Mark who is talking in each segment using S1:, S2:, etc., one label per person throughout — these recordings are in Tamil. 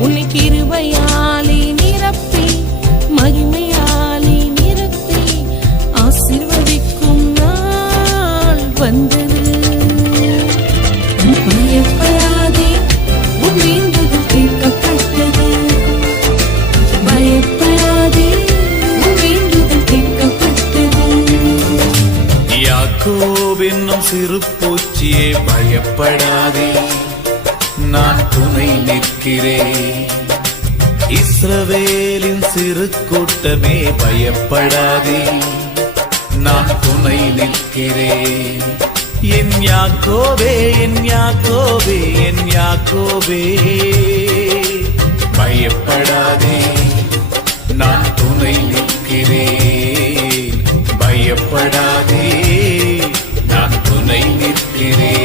S1: உன்னை கிருபையாலே நிரப்பி மகிமையாலே நிரப்பி ஆசிர்வதிக்கும் நாள் வந்தது. பயப்படாதே உன் வேண்டுதல் கேட்கப்பட்டது. பயப்படாதே உன் வேண்டுதல்
S2: சிறு பூச்சியே பயப்படாதே. நான் துணை நிற்கிறேன். இஸ்ரவேலின் சிறு கூட்டமே பயப்படாதே. நான் துணை நிற்கிறேன். என் யாக்கோவே என் யாக்கோவே என் யாக்கோவே பயப்படாதே. நான் துணை நிற்கிறேன். பயப்படாதே. நான் துணை நிற்கிறேன்.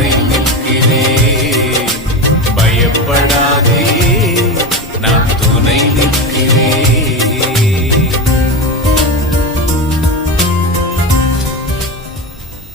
S2: வேண்டுகிறேன்